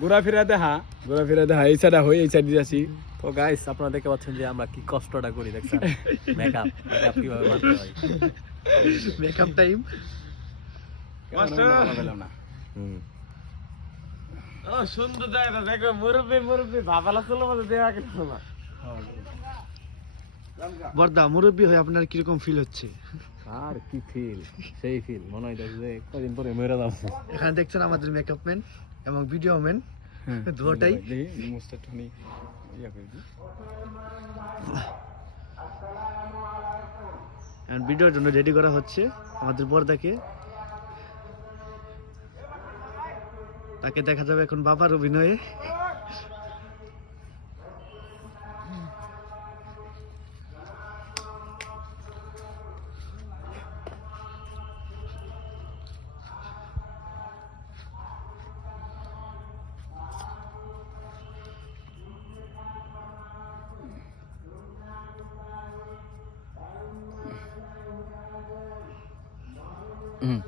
ঘোরাফেরা দেখা এই সাইডে হই এই সাইড দিয়ে আসি। তো গাইস আপনারা দেখতে পাচ্ছেন যে আমরা কি কষ্টটা করি দেখছেন মেকআপ কিভাবে মারতে হয় মেকআপ টাইম। পেলাম না। ও সুন্দর জায়গা দেখো মুরব্বি ভাবালা চলো মধ্যে দেয়া কিছু না। বর্দা মুরব্বী হয়ে আপনার কিরকম ফিল হচ্ছে? আর কি ফিল, সেই ফিল মনে হয় যে কদিন পরে মরে যাবো। এখানে দেখছেন আমাদের মেকআপ ম্যান এবং ভিডিও ম্যান দুটোটাই। দেখি মুস্তাটা নি ইয়া করে দি। ভিডিওর জন্য রেডি করা হচ্ছে আমাদের বর্দাকে। তাকে দেখা যাবে এখন বাবার অভিনয়ে। হুম